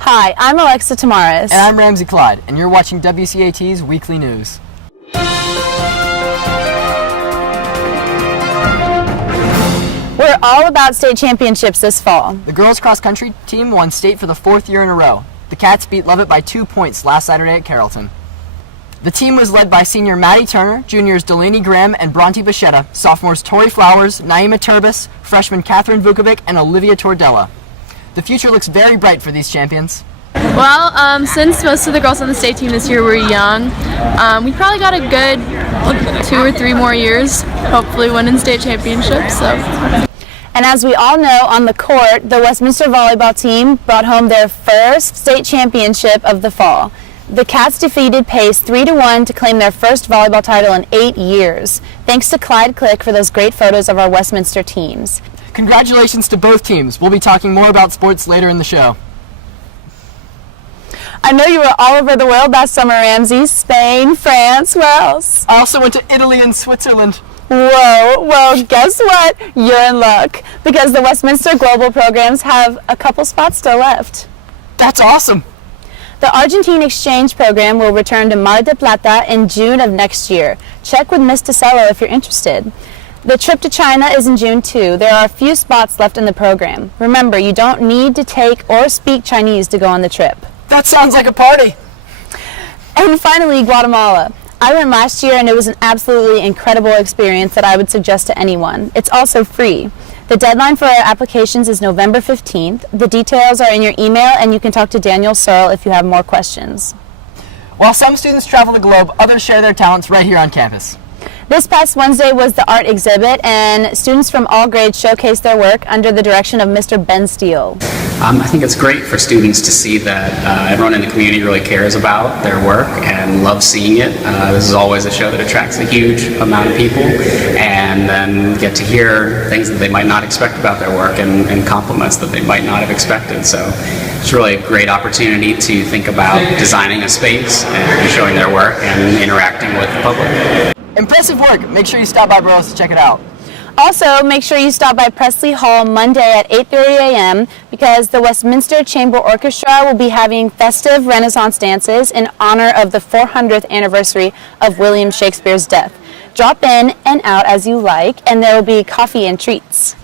Hi, I'm Alexa Tomaras. And I'm Ramsey Clyde, and you're watching WCAT's Weekly News. We're all about state championships this fall. The girls cross-country team won state for the 4th year in a row. The Cats beat Lovett by 2 points last Saturday at Carrollton. The team was led by senior Maddie Turner, juniors Delaney Graham and Bronte Bichetta, sophomores Tori Flowers, Naima Turbis, freshmen Catherine Vukovic, and Olivia Tordella. The future looks very bright for these champions. Well, since most of the girls on the state team this year were young, we probably got a good 2 or 3 more years, hopefully winning state championships. So. And as we all know, on the court, the Westminster volleyball team brought home their first state championship of the fall. The Cats defeated Pace 3-1 to claim their first volleyball title in 8 years. Thanks to Clyde Click for those great photos of our Westminster teams. Congratulations to both teams. We'll be talking more about sports later in the show. I know you were all over the world last summer, Ramsey. Spain, France, where else? I also went to Italy and Switzerland. Whoa, well, guess what? You're in luck, because the Westminster Global programs have a couple spots still left. That's awesome. The Argentine exchange program will return to Mar del Plata in June of next year. Check with Ms. DeCello if you're interested. The trip to China is in June too. There are a few spots left in the program. Remember, you don't need to take or speak Chinese to go on the trip. That sounds like a party. And finally, Guatemala. I went last year and it was an absolutely incredible experience that I would suggest to anyone. It's also free. The deadline for our applications is November 15th. The details are in your email and you can talk to Daniel Searle if you have more questions. While some students travel the globe, others share their talents right here on campus. This past Wednesday was the art exhibit, and students from all grades showcased their work under the direction of Mr. Ben Steele. I think it's great for students to see that everyone in the community really cares about their work and loves seeing it. This is always a show that attracts a huge amount of people, and then get to hear things that they might not expect about their work and compliments that they might not have expected. So it's really a great opportunity to think about designing a space and showing their work and interacting with the public. Impressive work. Make sure you stop by Burroughs to check it out. Also, make sure you stop by Presley Hall Monday at 8:30 a.m. because the Westminster Chamber Orchestra will be having festive Renaissance dances in honor of the 400th anniversary of William Shakespeare's death. Drop in and out as you like, and there will be coffee and treats.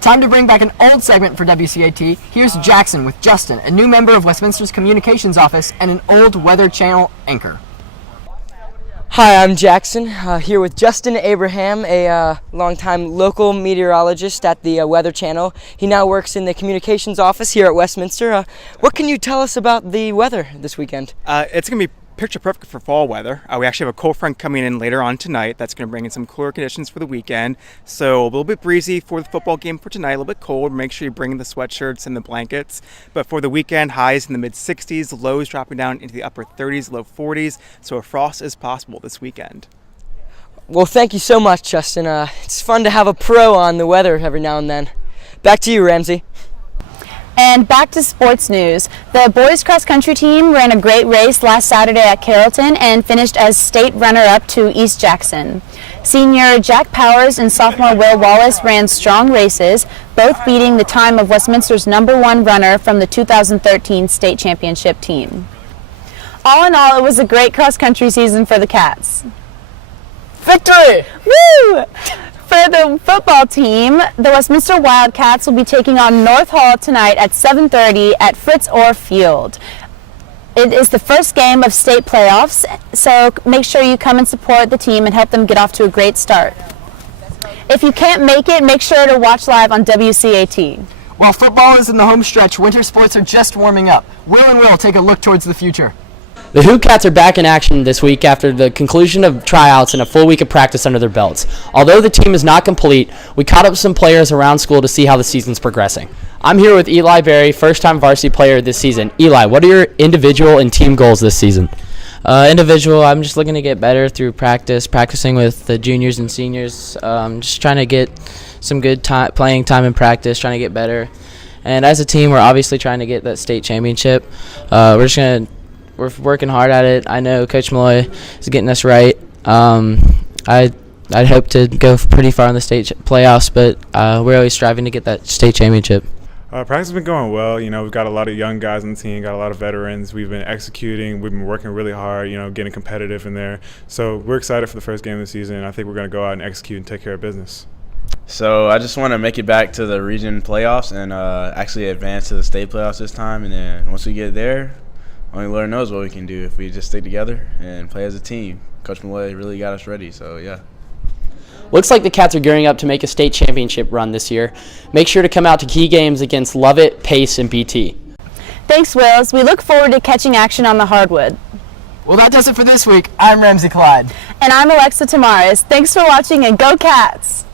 Time to bring back an old segment for WCAT. Here's Jackson with Justin, a new member of Westminster's Communications Office and an old Weather Channel anchor. Hi, I'm Jackson, here with Justin Abraham, a longtime local meteorologist at the Weather Channel. He now works in the communications office here at Westminster. What can you tell us about the weather this weekend? It's going to be picture perfect for fall weather. We actually have a cold front coming in later on tonight. That's going to bring in some cooler conditions for the weekend. So a little bit breezy for the football game for tonight, a little bit cold. Make sure you bring the sweatshirts and the blankets. But for the weekend, highs in the mid-60s, lows dropping down into the upper 30s, low 40s. So a frost is possible this weekend. Well, thank you so much, Justin. It's fun to have a pro on the weather every now and then. Back to you, Ramsey. And back to sports news. The boys cross-country team ran a great race last Saturday at Carrollton and finished as state runner-up to East Jackson. Senior Jack Powers and sophomore Will Wallace ran strong races, both beating the time of Westminster's #1 runner from the 2013 state championship team. All in all, it was a great cross-country season for the Cats. Victory! Woo! For the football team, the Westminster Wildcats will be taking on North Hall tonight at 7:30 at Fritz Orr Field. It is the first game of state playoffs, so make sure you come and support the team and help them get off to a great start. If you can't make it, make sure to watch live on WCAT. While football is in the home stretch, winter sports are just warming up. Will and Will take a look towards the future. The WCATs are back in action this week after the conclusion of tryouts and a full week of practice under their belts. Although the team is not complete, we caught up some players around school to see how the season's progressing. I'm here with Eli Berry, first-time varsity player this season. Eli, what are your individual and team goals this season? Individual, I'm just looking to get better through practicing with the juniors and seniors, just trying to get some good playing time in practice, trying to get better. And as a team, we're obviously trying to get that state championship. We're working hard at it. I know Coach Malloy is getting us right. I'd hope to go pretty far in the state playoffs, but we're always striving to get that state championship. Practice has been going well. We've got a lot of young guys on the team, got a lot of veterans. We've been executing. We've been working really hard, getting competitive in there. So we're excited for the first game of the season. I think we're going to go out and execute and take care of business. So I just want to make it back to the region playoffs and actually advance to the state playoffs this time. And then once we get there, only Lord knows what we can do if we just stick together and play as a team. Coach Malloy really got us ready, so yeah. Looks like the Cats are gearing up to make a state championship run this year. Make sure to come out to key games against Lovett, Pace, and BT. Thanks, Wills. We look forward to catching action on the hardwood. Well, that does it for this week. I'm Ramsey Clyde. And I'm Alexa Tomaras. Thanks for watching, and go Cats!